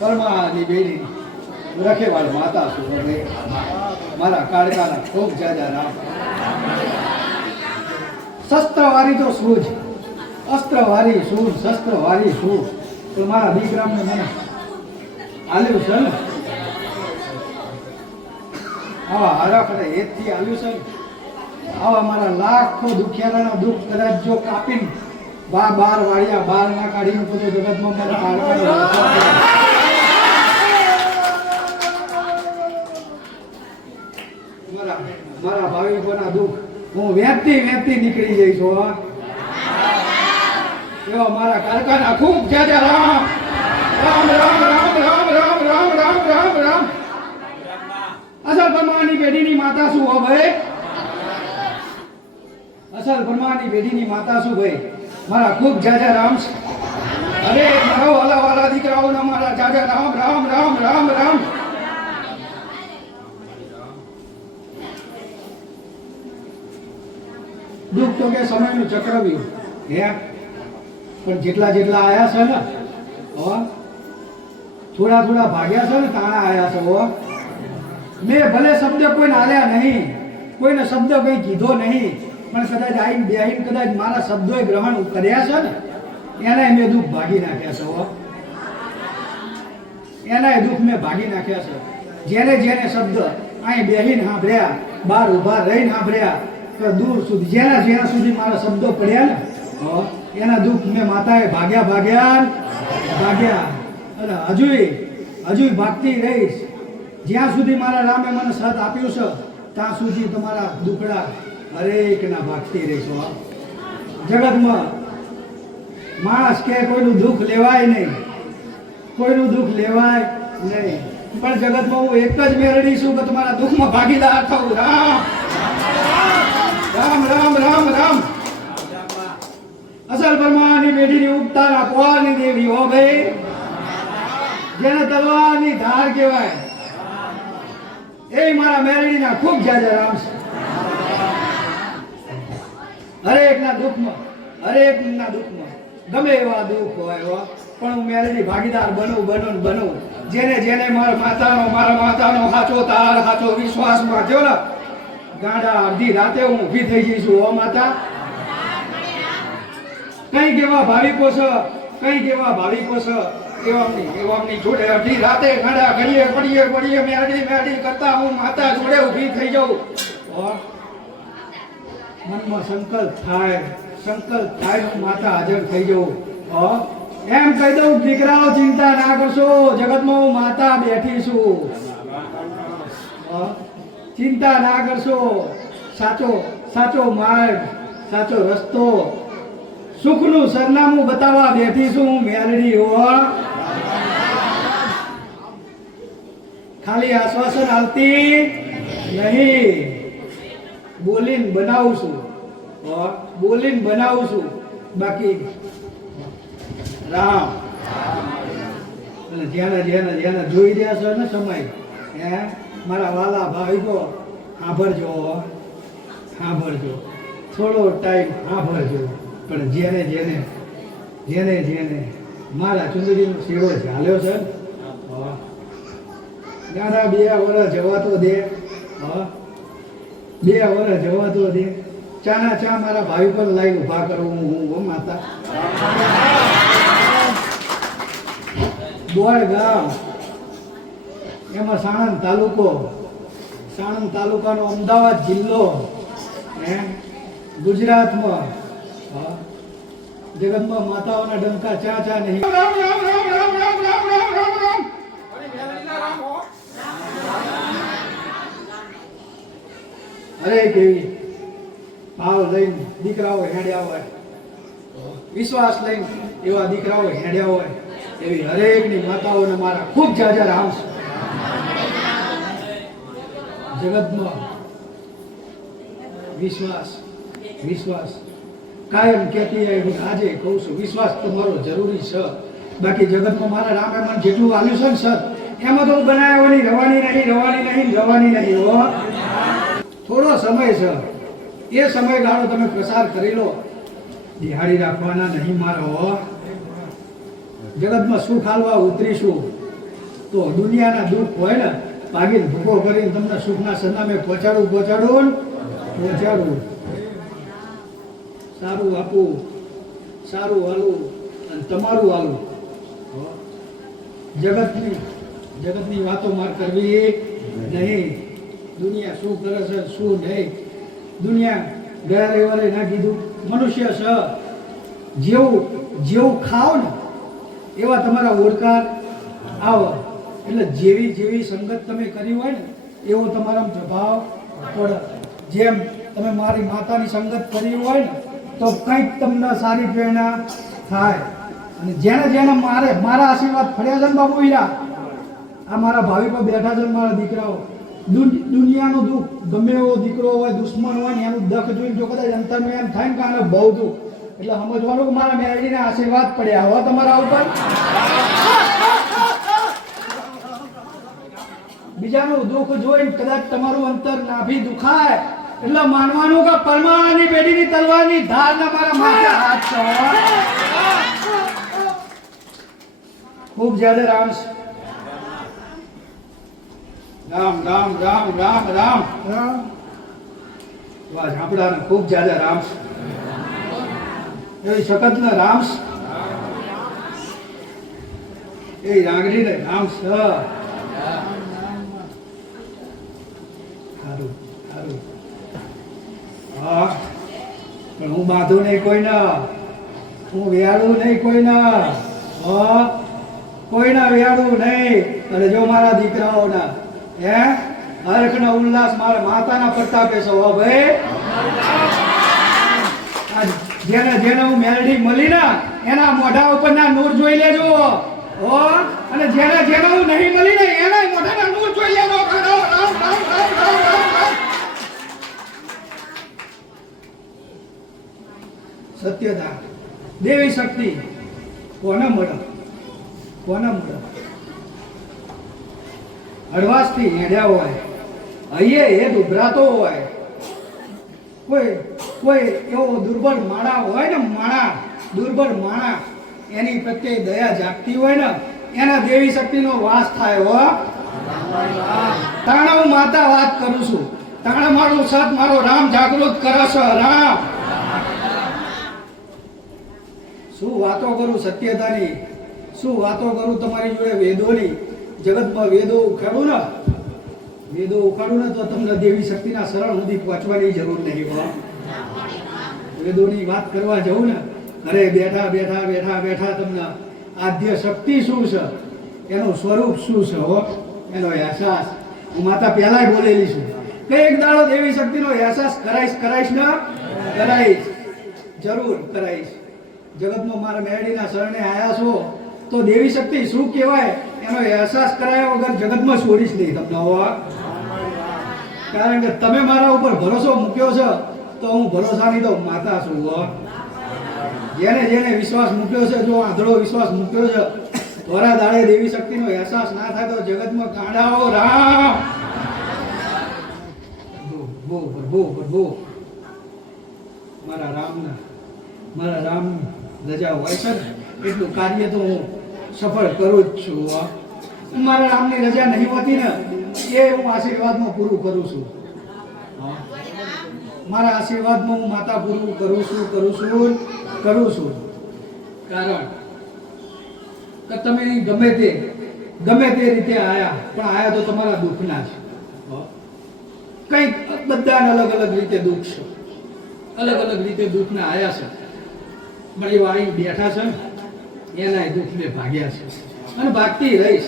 બેની રખેવાળ માતા છું મારા કાળકાના ખૂબ જાજા રામ. શસ્ત્રવારી તો શું જ અસ્ત્રવારી શું શસ્ત્રવારી શું તો મારા દીકરામને મને આલ્યું છે ને? આવા હરખને હેતથી આવ્યું છે આવા મારા લાખો દુખિયાના દુઃખ કદાચ જો કાપીને બા બાર વાળ્યા બાર ના કાઢીને તો જગતમાં મારા કાળકાનો મારા મારા ભાવિકોના દુઃખ હું વ્યાપતી વ્યાપતી નીકળી જઈશ એવા મારા કારખાના ખૂબ જાજા રામ રામ રામ રામ રામ રામ રામ રામ રામ રામ અસલ પરમાની પેઢીની માતા શું હો ભાઈ અસલ પરમાની પેઢીની માતા શું ભાઈ મારા ખૂબ જાજા રામ અરે મારો વાલા વાલા દીકરાઓના મારા જાજા રામ રામ રામ રામ રામ દુઃખ તો કે સમયનું ચક્રવ્યૂહ હે? પણ જેટલા જેટલા આયા છે ને, હો? થોડા થોડા ભાગ્યા છે ને, તાણા આયા છે, હો? મેં ભલે શબ્દ કોઈને આલ્યા નહીં, કોઈને શબ્દ કંઈ કીધો નહીં, પણ કદાચ આવીને બેહીને કદાચ મારા શબ્દોએ ગ્રહણ કર્યા છે ને, એના મેં દુઃખ ભાગી નાખ્યા છે, હો? એનાય દુઃખ મેં ભાગી નાખ્યા છે. જેને જેને શબ્દ અહીં બેહીને સાંભળ્યા, બાર ઊભા રહીને સાંભળ્યા દૂર સુધી જેના જેના સુધી મારા શબ્દો પડ્યા ને એના દુઃખ મેં માતાએ ભાગ્યા ભાગ્યા ભાગ્યા. અને હજુય હજુય ભાગતી રહીશ. જ્યાં સુધી મારા રામે મને સાથ આપ્યું છે ત્યાં સુધી તમારા દુખડા હરેકના ભાગતી રહીશો જગતમાં માણસ કે કોઈનું દુઃખ લેવાય નહીં. કોઈનું દુઃખ લેવાય નહીં. પણ જગતમાં હું એક જ મેળવી છું કે તમારા દુઃખમાં ભાગીદાર થવું રામ રામ રામ રામ. અસલ પરમાની પેઢીની ઉપતારા રાખવાની દેવી હો ભાઈ જેને તલવારની ધાર કહેવાય. એ મારા મેરડીના ખૂબ જાજા રામ છે. હરેકના દુઃખમાં હરેકના દુઃખમાં. ગમે એવા દુઃખ હોય હો, પણ હું મેરડી ભાગીદાર બનું બનું બનું જેને જેને મારા માતાનો મારા માતાનો સાચો તાર સાચો વિશ્વાસમાં થયો ને ગાડા અડધી રાતે હું ઊભી થઈ જઈશું હો માતા. કઈ કેવા ભાવિકો છે કઈ કેવા ભાવિકો છે એવામની એવામની જોડે અડધી રાતે ગાડા ઘડીએ પડીએ પડીએ, મેરડી મેરડી કરતા હું માતા જોડે ઊભી થઈ જાઉં. મનમાં સંકલ્પ થાય સંકલ્પ થાય હું માતા હાજર થઈ જાઉં. એમ કહી દઉં, દીકરાઓ ચિંતા ના કરશો, જગતમાં હું માતા બેઠી છું. ચિંતા ના કરશો. સાચો સાચો માર્ગ, સાચો રસ્તો. સુખનું સરનામું બતાવવા બેઠી મેલડી હો ખાલી આશ્વાસન આવતી નહીં. બોલીને બનાવું છું બોલીને બનાવું બાકી રામ. જ્યાં જ્યાં જેને જોઈ રહ્યા છો ને સમય. હે? મારા વાલા ભાઈકો સાંભળજો સાંભળજો. થોડો ટાઈમ સાંભળજો. પણ જેને જેને જેને જેને મારા ચુંદડીનો સેવો ચાલ્યો છે? નાના બે વર્ષ જવા તો દે. બે વર્ષ જવાતો દે. ચાના ચા મારા ભાઈ પર લાઈન ઊભા કરું, હું, હો માતા. બોય ગામ. એમાં સાણંદ તાલુકો સાણંદ તાલુકાનો અમદાવાદ જિલ્લો હે? ગુજરાતમાં જગતમાં માતાઓના ડંકા ચા ચા નહીં. અરે કેવી? ભાવ લઈને દીકરાઓ હેડ્યા હોય. વિશ્વાસ લઈને એવા દીકરાઓ હેડ્યા હોય. એવી હરેકની માતાઓને મારા ખૂબ જાજા આવશે. જગતમાં વિશ્વાસ વિશ્વાસ. કાયમ કહેતી આવી આજે કહું છું, વિશ્વાસ તમારો જરૂરી છે. બાકી જગતમાં મારા રામે મને જેટલું આવ્યું છે ને, સર, એમાં તો હું બનાવવાની રવાની નહીં રવાની નહીં રવાની નહીં, હો. થોડો સમય છે. એ સમયગાળો તમે પ્રસાર કરી લો. દિહાડી રાખવાના નહીં મારો જગતમાં સુખ હાલવા ઉતરીશું તો દુનિયાના દુઃખ હોય ને ભાગીને ભૂખો કરીને તમને સુખના સરનામે પહોંચાડવું પહોંચાડવું પહોંચાડવું સારું આપવું સારું હાલવું અને તમારું હાલવું જગતની જગતની વાતો માર કરવી નહીં. દુનિયા શું કરે છે, શું નહીં. દુનિયા ગયા રવિવારે ના કીધું, મનુષ્ય સ જેવું જેવું ખાઓ ને, એવા તમારા ઓળખાણ આવો. એટલે જેવી જેવી સંગત તમે કરી હોય ને, એવો તમારા પ્રભાવ પડે. જેમ તમે મારી માતાની સંગત કરી હોય ને, તો કંઈક તમને સારી પ્રેરણા થાય. અને જેને જેને મારે, મારા આશીર્વાદ ફળ્યા છે ને બાબુ હીરા, આ મારા ભાવિ પર બેઠા છે મારા દીકરાઓ. દુન- દુનિયાનું દુઃખ, ગમે એવો દીકરો હોય, દુશ્મન હોય ને, એનું દખ જોઈને જો કદાચ અંતરનું એમ થાય ને કે આને બહુ દુઃખ. એટલે સમજવાનું કે મારા મેરડીના આશીર્વાદ પડ્યા હો તમારા ઉપર? બીજાનું દુઃખ જોઈને કદાચ તમારું અંતર નાભી દુખાય એટલે માનવાનું કે પરમાણુની બેડીની તલવારની ધારના મારા માથે હાથ છે હો. ખૂબ જ્યાદા રામ છે. રામ રામ રામ રામ રામ રામ વાહ ઝાપડાને ખૂબ જ્યાદા રામ છે. એવી શકતને રામ છે. એ રાગડીને રામ છે સારું સારું પણ હું બાંધું નહીં કોઈના. હું વ્યાડું નહીં કોઈના. હા, કોઈના વ્યાડું નહીં. અને જો મારા દીકરાઓના, હે? હરખનો ઉલ્લાસ મારા માતાના પ્રતાપે છો, હો ભાઈ? જેને જેને હું મેલડી મળી ના, એના મોઢા ઉપરના નૂર જોઈ લેજો. હો? અને જેને જેને હું નહીં મળી ને એના મોઢાના નૂર જોઈ લેજો. સત્યતા દેવી શક્તિ કોને મળે? કોને મળે? હળવાશથી હેડ્યા હોય અહીએ એ ઉભરાતો હોય, કોઈ કોઈ એવો દુર્બળ માણા હોય ને માણા, દુર્બળ માણા, એની પ્રત્યે દયા જાગતી હોય ને, એના દેવી શક્તિનો વાસ થાય હો. તાણા હું માતા વાત કરું છું. તાણા મારું સત મારો રામ જાગૃત કરે છે. રામ. શું વાતો કરું સત્યતાની? શું વાતો કરું તમારી જોડે વેદોની? જગતમાં વેદો ઉખાડું ને. વેદો ઉખાડું ને તો તમને દેવી શક્તિના સરળ સુધી પહોંચવાની જરૂર નહીં પણ વેદોની વાત કરવા જવું ને અરે બેઠા બેઠા બેઠા બેઠા તમને આદ્ય શક્તિ શું છે? એનું સ્વરૂપ શું છે હો? એનો અહેસાસ. હું માતા પહેલાંય બોલેલી છું. કે એક દાડો દેવી શક્તિનો અહેસાસ કરાઈશ કરાઈશ ને? કરાઈશ. જરૂર કરાઈશ. જગતમાં મારા મેળીના શરણે આવ્યા છો, તો દેવી શક્તિ શું કહેવાય? એનો અહેસાસ કરાયા વગર જગતમાં છોડીશ નહીં તમને, હો. કારણ કે તમે મારા ઉપર ભરોસો મૂક્યો છે, તો હું ભરોસાની તો માતા છું, હો. જેને જેને વિશ્વાસ મૂક્યો છે, જો આંધળો વિશ્વાસ મૂક્યો છે, ધોરા દાડે દેવી શક્તિનો અહેસાસ ના થાય તો જગતમાં કાંડાઓ રામ. બહુ ભો ભો મારા રામના, મારા રામ રજા હોય છે એટલું કાર્ય તો હું સફળ કરું જ છું. મારા રામની રજા નહીં હોતી ને, એ હું આશીર્વાદમાં પૂરું કરું છું. મારા આશીર્વાદમાં હું માતા પૂરું કરું છું કરું છું કરું છું. કારણ કે તમે ગમે તે ગમે તે રીતે આયા, પણ આયા તો તમારા દુઃખના છે કંઈક બધાને અલગ અલગ રીતે દુઃખ છે. અલગ અલગ રીતે દુઃખના આયા છે. પણ એવા અહીં બેઠા છે એના દુઃખને ભાગ્યા છે. અને ભાગતી રહીશ.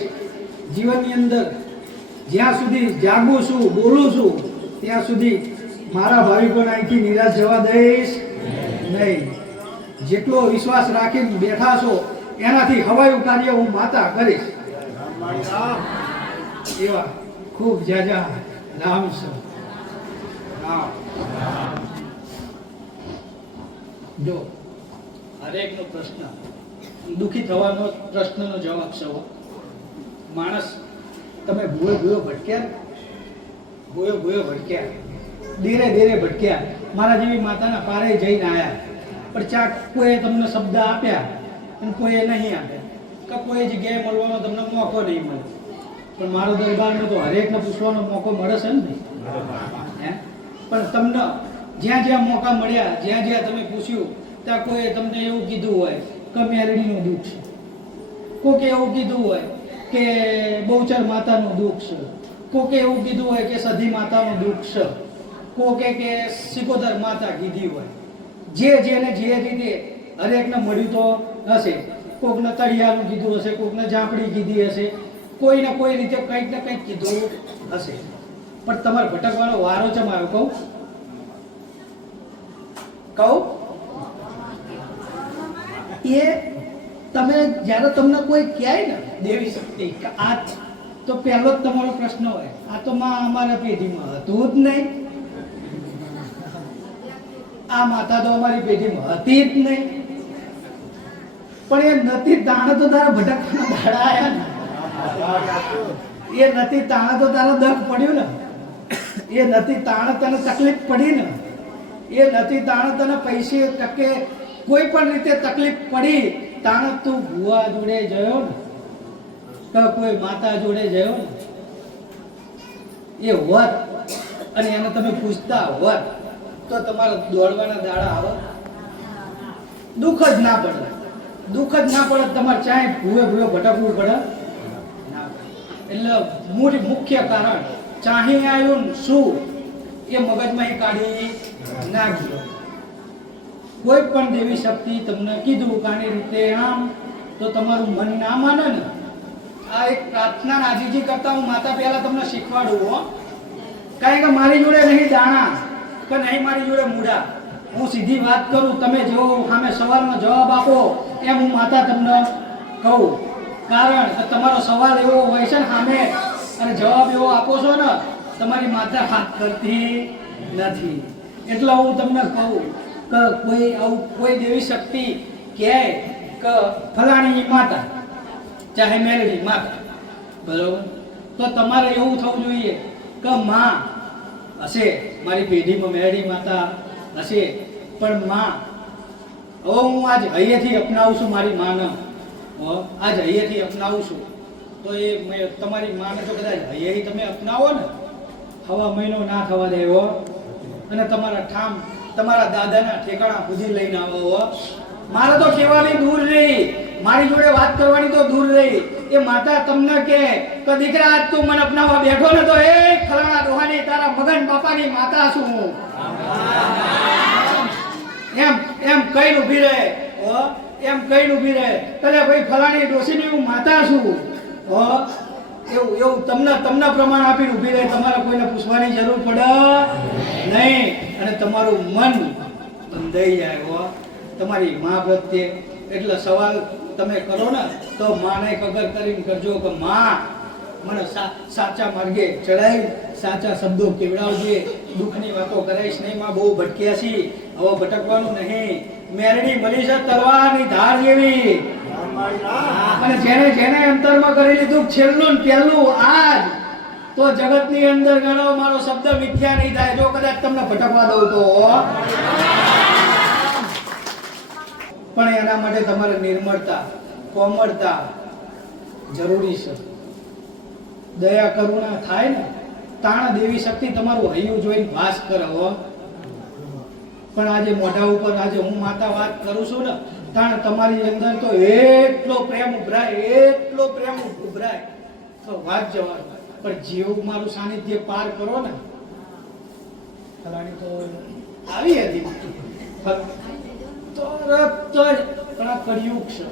જીવનની અંદર જ્યાં સુધી જાગું છું, બોલું છું, ત્યાં સુધી મારા ભાવિકોને અહીંથી નિરાશ જવા દઈશ નહીં. જેટલો વિશ્વાસ રાખીને બેઠા છો, એનાથી હવાયું કાર્ય હું માતા કરીશ. એવા ખૂબ જાજા રામ છે. રામ. જો હરેકનો પ્રશ્ન. દુઃખી થવાનો પ્રશ્નનો જવાબ છે. માણસ તમે ભૂયો ભૂયો ભટક્યા? ભૂયો ભૂયો ભટક્યા. ધીરે ધીરે ભટક્યા. મારા જેવી માતાના પારે જઈને આવ્યા પણ ચા કોઈએ તમને શબ્દ આપ્યા અને કોઈએ નહીં આપ્યા? કે કોઈ જગ્યાએ મળવાનો તમને મોકો નહીં મળે? પણ મારો દરબારનો તો હરેકને પૂછવાનો મોકો મળે છે ને પણ તમને જ્યાં જ્યાં મોકા મળ્યા જ્યાં જ્યાં તમે પૂછ્યું ત્યાં કોઈ તમને એવું કીધું હોય કે મેલડીનું દુઃખ છે. કોકે એવું કીધું હોય કે બહુચર માતાનું દુઃખ છે. કોકે એવું કીધું હોય કે સધી માતાનું દુઃખ છે. કોકે કે સિકોદર માતા કીધી હોય. જે જેને જે રીતે હરેકને મળ્યું તો હશે. કોકને તળિયાનું કીધું હશે, કોકને ઝાંપડી કીધી હશે. કોઈને કોઈ રીતે કંઈક ને કંઈક કીધું હશે. પણ તમારે ભટકવાનો વારો છે મારો કહું. કહું? એ તમે જ્યારે તમને કોઈ કહે ને દેવી શક્તિ આ તો પહેલો જ તમારો પ્રશ્ન હોય, આ તો માં અમારા પેઢીમાં હતું જ નહીં. આ માતા તો અમારી પેઢીમાં હતી જ નહીં. પણ એ નથી તાણે તો તારા ભટકવાના દાડા આવ્યા ને. એ નથી તાણ તો તારો દખ પડ્યું ને. એ નથી તાણે તને તકલીફ પડી ને. એ નથી તાણે તને પૈસે ટકે કોઈ પણ રીતે તકલીફ પડી, તાણ તું ભુવા જોડે જયો ને. કે કોઈ માતા જોડે જયો ને. એ હોત અને એને તમે પૂછતા હોત તો તમારા દોડવાના દાડા આવે. દુઃખ જ ના પડે. દુઃખ જ ના પડે તમારે ચાહે ભૂવે ભૂવે ભટકવું પડે. એટલે મૂળ મુખ્ય કારણ, ચાહી આવ્યું શું, એ મગજમાં એ કાઢી નાખ્યો. કોઈ પણ દેવી શક્તિ તમને કીધું કાની રીતે આમ, તો તમારું મન ના માને ને. આ એક પ્રાર્થના નાજીજી કરતા હું માતા પહેલા તમને શીખવાડું હો. કારણ કે મારી જોડે નહીં દાણા કે નહીં મારી જોડે મૂડા. હું સીધી વાત કરું, તમે જેવો સામે સવાલનો જવાબ આપો, એમ હું માતા તમને કહું. કારણ કે તમારો સવાલ એવો હોય છે ને સામે, અને જવાબ એવો આપો છો ને, તમારી માતા હાથ કરતી નથી. એટલે હું તમને કહું કે કોઈ આવું કોઈ દેવી શક્તિ કહે કે ફલાણી માતા, ચાહે મેલડી માતા બરોબર? તો તમારે એવું થવું જોઈએ કે માં હશે, મારી પેઢીમાં મેરડી માતા હશે, પણ માં હવે હું આજ અહીંયાથી અપનાવું છું મારી માને. આજ અહીંયાથી અપનાવું છું. તો એ તમારી માને તો કદાચ અહીંયાથી તમે અપનાવો ને. હવા મહિનો ના થવા દે, હો. અને તમારા ઠામ તમારા દાદાના ઠેકાણા સુધી લઈને આવો મારે તો કહેવાની દૂર રહી. મારી જોડે વાત કરવાની તો દૂર રહી. એ માતા તમને કે તો દીકરા, આજ તું મને અપનાવવા બેઠો ને તો, એ ફલાણા દોહાની તારા મગન બાપાની માતા છું. હું એમ એમ કઈ ઊભી રહે. એમ કઈ ઊભી રહે. તને ભાઈ ફલાણી ડોસીની હું માતા છું. હો એવું એવું, તમને તમને પ્રમાણ આપીને ઊભી રહે, તમારે કોઈને પૂછવાની જરૂર પડે નહીં. અને તમારું મન બંધાઈ જાય હો. તમારી મા પ્રત્યે એટલે સવાલ તમે કરો ને, તો માને કગર કરીને કરજો કે માં, મને સાચા માર્ગે ચડાવી સાચા શબ્દો કેવડાવજે, દુઃખની વાતો કરાઈશ નહીં, માં બહુ ભટક્યા છી હવે ભટકવાનું નહીં. મેરડી મળી છે તલવારની ધાર જેવી. અને જેને જેને અંતરમાં કરી લીધું છેલ્લું ને પહેલું આજ, તો જગતની અંદર ગણો મારો શબ્દ મિથ્યા નહીં થાય. જો કદાચ તમને ભટકવા દઉં તો. પણ એના માટે તમારે નિર્મળતા, કોમળતા જરૂરી છે. દયા, કરુણા થાય ને, તાણ દેવી શક્તિ તમારું હૈયું જોઈને વાસ કરો. પણ આજે મોઢા ઉપર આજે હું માતા વાત કરું છું ને તાણ તમારી અંદર તો એટલો પ્રેમ ઉભરાય, એટલો પ્રેમ ઉભરાય. તો વાત જવા પણ જેવું મારું સાનિધ્ય પાર કરો ને, ફલાણી તો આવી હતી. તરત જ પણ આ કળિયુગ છે.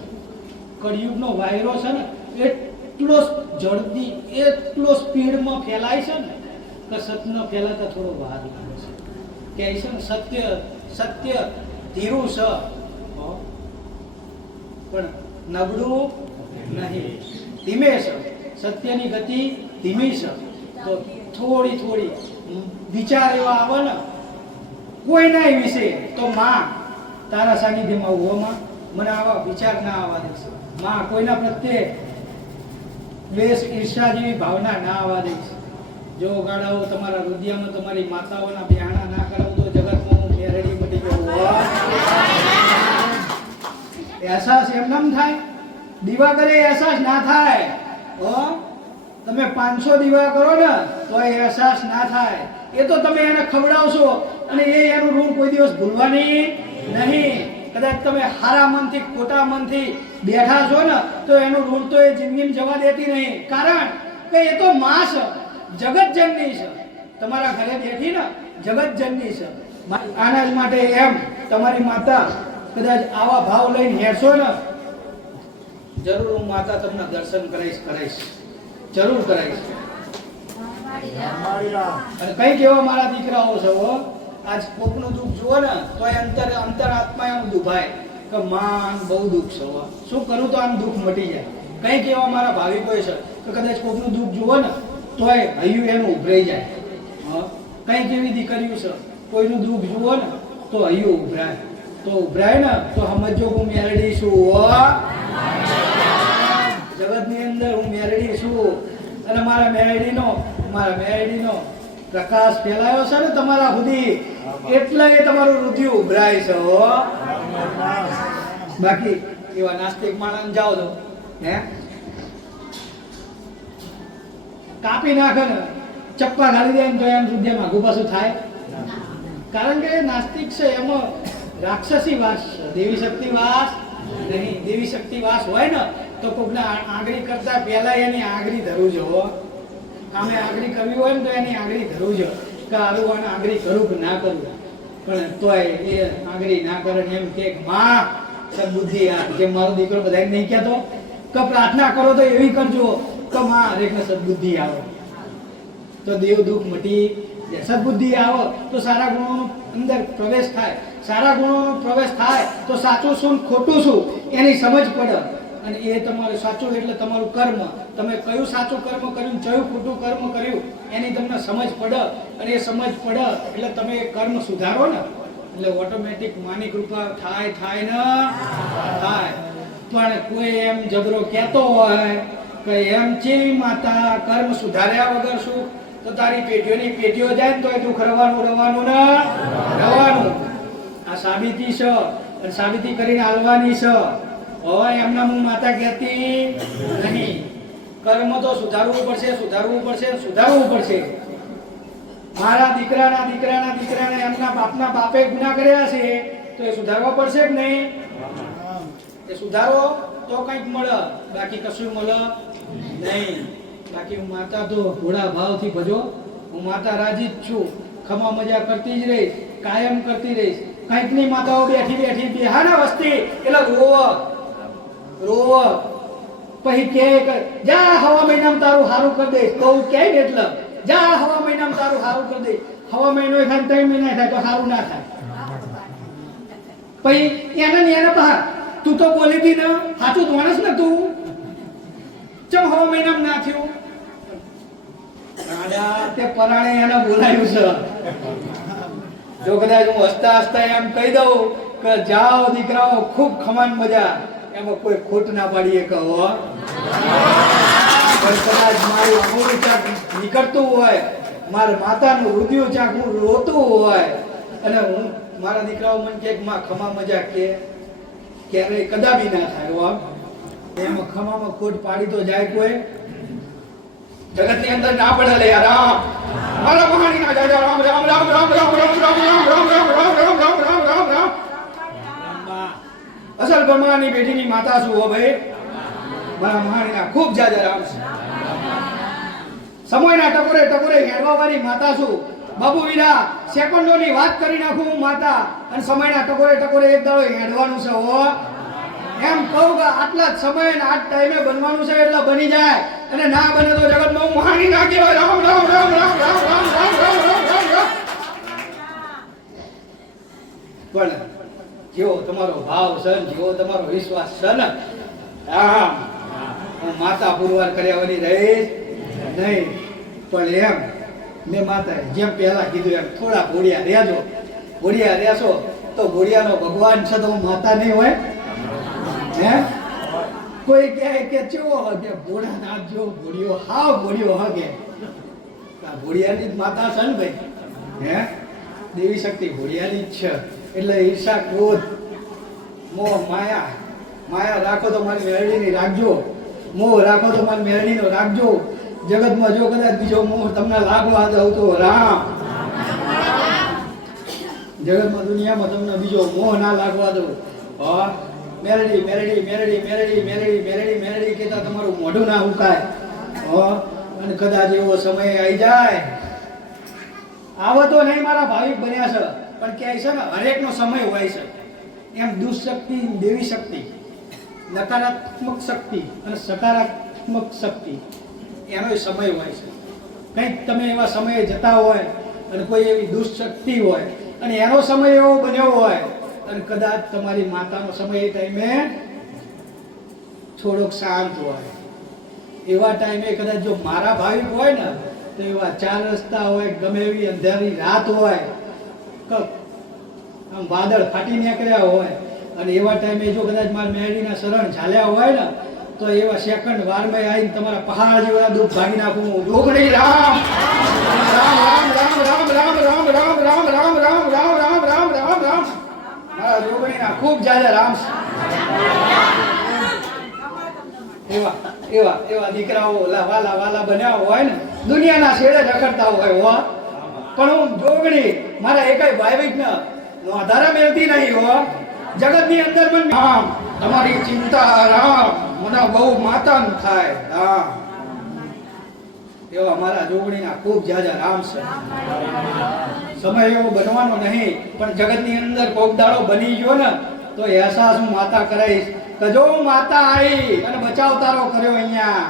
કળિયુગનો વાયરો છે ને, એટલો જલ્દી એટલો સ્પીડમાં ફેલાય છે ને, કે સત્ય ફેલાતા થોડો વાર લાગે છે. કે છે ને, સત્ય સત્ય ધીરું છે. પણ નબળું નહીં. ધીમે સત્યની ગતિ ધીમી તો થોડી થોડી વિચાર એવા આવે ને કોઈના વિશે, તો માં તારા સાનિધ્યમાં ઉભોમાં મને આવા વિચાર ના આવવા દઈશમાં કોઈના પ્રત્યે દ્વેષ ઈર્ષા જેવી ભાવના ના આવવા દઈશ જો ગાડાઓ તમારા હૃદયમાં તમારી માતાઓના બિહાણા ના કરાવતો જગતમાં હું મેરડી મટી ગયો અહેસાસ એમ નમ થાય? દીવા કરે અહેસાસ ના થાય. ઓ તમે પાંચસો દીવા કરો ને, તો એ અહેસાસ ના થાય. એ તો તમે એને ખવડાવશો અને એ એનું ઋણ કોઈ દિવસ ભૂલવાની નહીં. કદાચ તમે હારા મનથી, ખોટા મનથી બેઠા છો ને, તો એનું ઋણ તો એ જિંદગીમાં જવા દેતી નહીં. કારણ કે એ તો માં છે જગત જનની છે. તમારા ઘરે બેઠી ને, જગત જનની છે. આના જ માટે એમ તમારી માતા કદાચ આવા ભાવ લઈને હેરશો ને? જરૂર હું માતા તમને દર્શન કરાઈશ કરાઈશ જરૂર કરાઈશ અને કઈ કેવા મારા દીકરાઓ છે હો? આજ કોકનું દુઃખ જુઓ ને તો એ અંતર અંતર આત્મા એમ દુભાય કે માં બહુ દુઃખ છે. શું કરું તો આમ દુઃખ મટી જાય? કઈ કેવા મારા ભાવિકો છે કે કદાચ કોકનું દુઃખ જુઓ ને તો એ હૈયું એનું ઉભરાઈ જાય. હા? કઈ કેવી દીકરીઓ છે? કોઈનું દુઃખ જુઓ ને તો હૈયું ઉભરાય. તો ઉભરાય ને, તો સમજો હું મેલડી છું જગતની અંદર હું મેલડી છું. અને મારા મેલડીનો મારા મેલડીનો પ્રકાશ ફેલાયો છે ને તમારા સુધી, એટલે એ તમારું રુધિર ઉભરાય છે બાકી એવા નાસ્તિક માણસ જાઓ તો, હે? કાપી નાખે ને, ચપ્પા ખાલી દે ને તો એમ સુધી માગું પાછું થાય. કારણ કે નાસ્તિક છે, એમાં રાક્ષસી વાસ છે. દેવી શક્તિ વાસ નહીં, દેવી શક્તિ વાસ હોય ને, તો કોકને આંગળી કરતા પહેલા એની આંગળી ધરું જો આમે આંગળી કરવી હોય ને તો એની આંગળી ધરું જો કે આવું આને આંગળી કરું કે ના કરું? પણ તોય એ આંગળી ના કરે એમ કે માં, સદબુદ્ધિ આ. જે મારો દીકરો બધાને નહીં કહેતો? કે પ્રાર્થના કરો તો એવી કરજો. તો માં હરેકને સદબુદ્ધિ આવે. તો દેવ દુઃખ મટી સદબુદ્ધિ આવે તો સારા ગુણોનો અંદર પ્રવેશ થાય. સારા ગુણોનો પ્રવેશ થાય તો સાચું શું ખોટું શું, એની સમજ પડે. અને એ તમારું સાચું એટલે તમારું કર્મ. તમે કયું સાચું કર્મ કર્યું, કયું ખોટું કર્મ કર્યું, એની તમને સમજ પડે. અને એ સમજ પડે એટલે તમે એ કર્મ સુધારો ને. એટલે ઓટોમેટિક માની કૃપા થાય થાય ને, થાય. પણ કોઈ એમ જબરો કહેતો હોય કે એમ છે માતા, કર્મ સુધાર્યા વગર શું? તો તારી પેઢીઓની પેઢીઓ જાય ને તો એ દુઃખ રવાનું રવાનું ને, રવાનું. આ સાબિતી છે અને સાબિતી કરીને હાલવાની છે હવે એમના હું માતા કહેતી નહીં. કર્મ તો સુધારવું પડશે સુધારવું પડશે સુધારવું પડશે. મારા દીકરાના દીકરાના દીકરાને એમના બાપના બાપે ગુના કર્યા છે, તો એ સુધારવા પડશે કે નહીં? એ સુધારો તો કંઈક મળે, બાકી કશું મળે નહીં. બાકી હું માતા તો ઘોડા ભાવથી ભજો. હું માતા રાજી જ છું. ખમા મજા કરતી જ રહીશ, કાયમ કરતી રહીશ. કંઈકની માતાઓ બેઠી બેઠી બેહાના વસ્તી. એટલે રોવ રોવ પછી કે જા હવા મહિનામાં તારું સારું કરી દે કહું કે એટલે જા હવા મહિનામાં તારું સારું કરી દે હવા મહિનો થાય ત્રણ મહિના થાય તો સારું ના થાય. પછી એને ને એને બહાર તું તો બોલી હતી ને સાચું જ માણસ ને તું. ચમ હવા મહિનામાં ના થયું? રાજા, તે પરાણે એને બોલાયું છે. જો કદાચ હું હસતા હસતા એમ કહી દઉં કે જાઓ દીકરાઓ, ખૂબ ખમાન મજા. એમાં કોઈ ખોટ ના પાડીએ કહો પણ કદાચ મારું અમૂલ્ય ચાક નીકળતું હોય, મારા માતાનું રુધિર ચાક હું રોતું હોય, અને હું મારા દીકરાઓ મને કે માં, ખમા મજા કે, ક્યારેય કદાબી ના થાય એમાં ખમામાં ખોટ પાડી તો જાય કોઈ જગતની અંદર ના પડે લે યાર મારા મહાની ના માતા છું હો ભાઈ મારા મહાણીના ખૂબ જાજા રામ છે સમયના ટકોરે ટકોરે હેડવાવાળી માતા છું બાબુ વીરા સેકન્ડોની વાત કરી નાખું હું માતા અને સમયના ટકોરે ટકોરે એક દાડો હેડવાનું છે હો એમ કહું કે આટલા જ સમય ને આ જ ટાઈમે બનવાનું છે એટલે બની જાય અને ના બને તો જગતમાં હું માણી ના કહેવાય રામ રામ રામ રામ રામ રામ રામ રામ રામ રામ પણ જેવો તમારો ભાવ છે જેવો તમારો વિશ્વાસ છે ને રામ હું માતા પુરવાર કર્યા વળી રહીશ નહીં પણ એમ મેં માતા જેમ પહેલા કીધું એમ થોડા ઘોડિયા રહેજો ઘોડિયા રહેશો તો ઘોડિયાનો ભગવાન છે તો માતા નહીં હોય હે? કોઈ કહે કે ચેવો હગે? ભોળાનાથ જો ભોળ્યો હા ભોળ્યો હગે. ભોળિયાની જ માતા છે ને ભાઈ? હે? દેવી શક્તિ ભોળિયાની જ છે. એટલે ઈર્ષા, ક્રોધ, મોહ, માયા. માયા રાખો તો મારી મેરડીની રાખજો. મોહ રાખો તો મારી મેરડીનો રાખજો. જગતમાં જો કદાચ બીજો મોહ તમને લાગવા દઉં તો રામ. જગતમાં દુનિયામાં તમને બીજો મોહ ના લાગવા દઉં. હા? મેરડી મેરડી મેરડી મેરડી મેરડી મેરડી મેરડી કહેતા તમારું મોઢું ના ઉકાય હો, અને કદાચ એવો સમય આવી જાય. આવો તો નહીં મારા ભાવિક બન્યા છે, પણ ક્યાંય છે ને હરેકનો સમય હોય છે. એમ દુઃશક્તિ, દેવી શક્તિ, નકારાત્મક શક્તિ અને સકારાત્મક શક્તિ, એનો સમય હોય છે. કંઈક તમે એવા સમયે જતા હોય અને કોઈ એવી દુઃશક્તિ હોય અને એનો સમય એવો બન્યો હોય અને કદાચ તમારી માતાનો સમય એ ટાઈમે થોડોક શાંત હોય એવા ટાઈમે કદાચ જો મારા ભાવિક હોય ને તો એવા ચાર રસ્તા હોય ગમે એવી અંધારી રાત હોય આમ વાદળ ફાટી નીકળ્યા હોય અને એવા ટાઈમે જો કદાચ મારા મેળીના શરણ ઝાલ્યા હોય ને તો એવા સેકન્ડ વારમાં આવીને તમારા પહાડ જેવા દુઃખ ભાગી નાખું રામ રામ રામ રામ રામ રામ રામ રામ રામ રામ રામ રામ રામ રામ મારા રોગણીના ખૂબ જાજા રામ એવા એવા એવા દીકરાઓ, ઓલા વાલા બન્યા હોય ને, દુનિયાના શેડે રખડતા હોય, હો. પણ હું જોગણી, મારા એકાય ભાઈ ને આધારા મેળતી નહીં, હો. જગતની અંદર પણ રામ તમારી ચિંતા રામ મને બહુ માતમ થાય રામ એવા મારા જોગણીના ખૂબ જાજા રામ છે. સમય એવો બનવાનો નહીં, પણ જગતની અંદર કોક બની ગયો ને, તો અહેસાસ હું માતા કરાઈશ તો જો હું માતા આવી, અને બચાવ તારો કર્યો અહીંયા.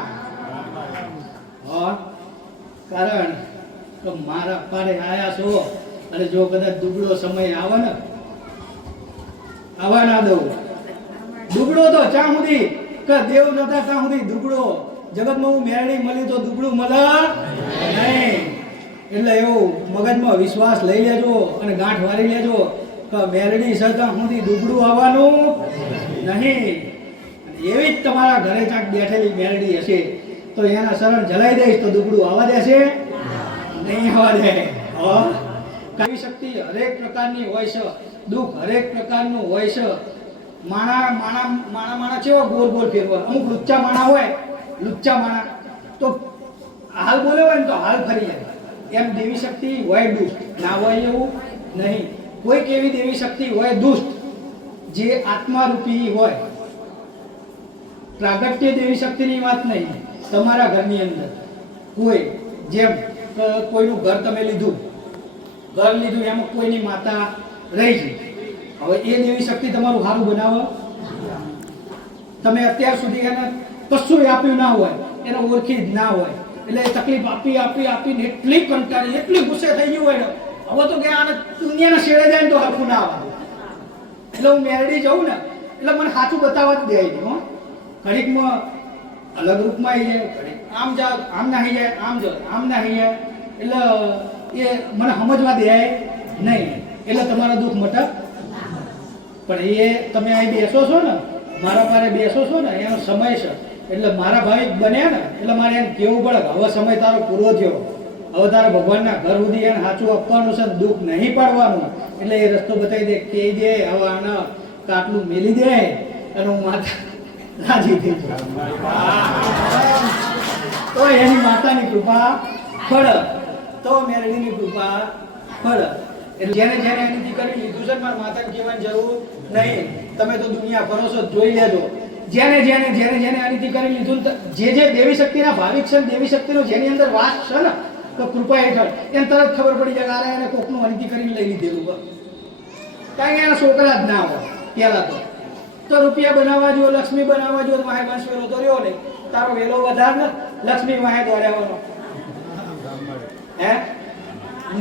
કારણ કે મારા પારે આયા છો, અને જો કદાચ દુબળો સમય આવે ને, આવવા ના દઉં. દુબળો તો ચા સુધી કે દેવ નતા ત્યાં સુધી દુબળો. જગતમાં હું મેરડી મળી તો દુબળું મળે? નહીં. એટલે એવું મગજમાં વિશ્વાસ લઈ લેજો અને ગાંઠ વાળી લેજો કે મેરડી સતા સુધી ડૂબડું આવવાનું નહીં. એવી જ તમારા ઘરે ચાક બેઠેલી મેરડી હશે તો એના શરણ જલાઈ દઈશ તો દુબળું આવવા દેશે? નહીં આવવા દે. કઈ શક્તિ હરેક પ્રકારની હોય છે. દુઃખ હરેક પ્રકારનું હોય છે. માણા માણા માણા માણા કેવો ગોળ ગોળ ફેરવા અમુક લુચ્ચા માણા હોય. લુચ્ચા માણા. તો હાલ બોલે હોય ને તો હાલ ફરી જાય. એમ દેવી શક્તિ હોય દુષ્ટ. ના હોય એવું નહીં. કોઈક એવી દેવી શક્તિ હોય દુષ્ટ? જે આત્મારૂપી હોય. પ્રાગટ્ય દેવી શક્તિની વાત નહીં. તમારા ઘરની અંદર. કોઈ. જેમ કોઈનું ઘર તમે લીધું. ઘર લીધું એમાં કોઈની માતા રહી છે. હવે એ દેવી શક્તિ તમારું સારું બનાવો. તમે અત્યાર સુધી એને કશું આપ્યું ના હોય. એને ઓળખી જ ના હોય. એટલે એ તકલીફ આપી આપી, આપીને એટલી કંટાળી, એટલી ગુસ્સે થઈ ગયું હોય હવે તો કે આને દુનિયાના શેડે જાય ને તો હરખું ના આવે. એટલે હું મેરડી જાઉં ને, એટલે મને સાચું બતાવવા જ દે હો. ઘડીકમાં અલગ રૂપમાં આવી જાય, ઘડીક આમ જાવ આમ નાહી જાય, આમ જાવ આમ નાહી જાય. એટલે એ મને સમજવા દે નહીં, એટલે તમારા દુઃખ મટક પણ એ તમે અહીં બેસો છો ને, મારા મારે બેસો છો ને, એનો સમય છે. એટલે મારા ભાવિક બન્યા ને, એટલે મારે એમ કેવું પડે હવે સમય તારો પૂરો થયો. હવે તારે ભગવાનના ઘર સુધી એને સાચું આપવાનું છે દુઃખ નહીં પાડવાનું. એટલે એ રસ્તો બતાવી દે, કે દે હવે આને કાટલું મેલી દે અને હું માતા રાજી થઈ જાઉં. તો એની માતાની કૃપા ફળ. તો મેરડીની કૃપા ફળ. એટલે જેને જેને એની કરી લીધું છે, મારા માતાને કહેવાની જરૂર નહીં. તમે તો દુનિયા ફરો છો, જોઈ લેજો. જેને જેને જેને જેને અનિતિ કરી લીધું જે જે દેવી શક્તિના ભાવિક છે દેવી શક્તિનો જેની અંદર વાસ છે ને, તો કૃપા હેઠળ, એને તરત ખબર પડી જાય આરે એને કોકનું અનિતિ કરીને લઈ લીધેલું કારણ કે એના છોકરા જ ના હોય, પહેલા તો. તો રૂપિયા બનાવવા જો, લક્ષ્મી બનાવવા જો વાહે વંશ વેલો તો રહ્યો નહીં. તારો વેલો વધાર ને, લક્ષ્મી વાહે દોડ્યાવાનો. હે?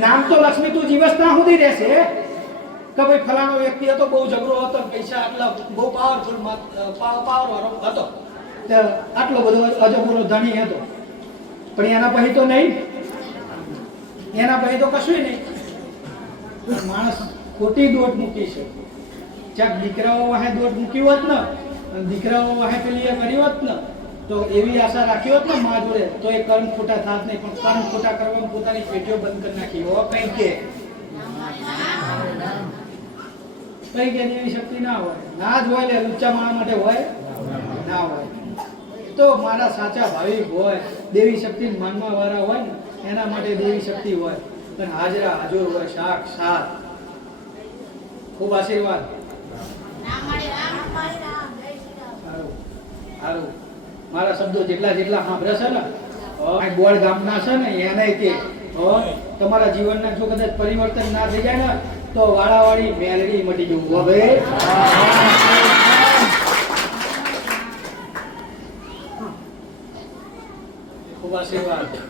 નામ તો લક્ષ્મી તું જીવસ ના સુધી રહેશે. કે ભાઈ ફલાણો વ્યક્તિ હતો, બહુ ઝઘડો હતો, પૈસા આટલા, બહુ પાવરફુલ પાવર વાળો હતો. આટલો બધો અજબરો ધણી હતો. પણ એના પછી તો નહીં. એના પછી તો કશું નહીં. માણસ ખોટી દોટ મૂકી છે ચાક દીકરાઓ વાહે દોટ મૂકી હોત ને દીકરાઓ વાહે પેલી એ કરી હોત ને, તો એવી આશા રાખી હોત ને મા જોડે, તો એ કર્મ ખોટા થાત નહીં, પણ કર્મ ખોટા કરવામાં પોતાની પેટીઓ બંધ કરી નાખી. હો કંઈ કે. કઈ કે એવી શક્તિ ના હોય. ના જ હોય ને લુચ્ચા માણસ માટે હોય? ના હોય. તો મારા સાચા ભાવિક હોય દેવી શક્તિ માનવા વાળા હોય ને એના માટે દેવી શક્તિ હોય. પણ હાજરા હાજર હોય શાક સાત ખૂબ આશીર્વાદ. સારું. મારા શબ્દો જેટલા જેટલા સાંભળે છે ને બોળ ગામના છે ને એને કે તમારા જીવનના જો કદાચ પરિવર્તન ના થઈ જાય ને તો વાળાવાળી મેલડી મટી જવું હવે ખૂબ આશીર્વાદ.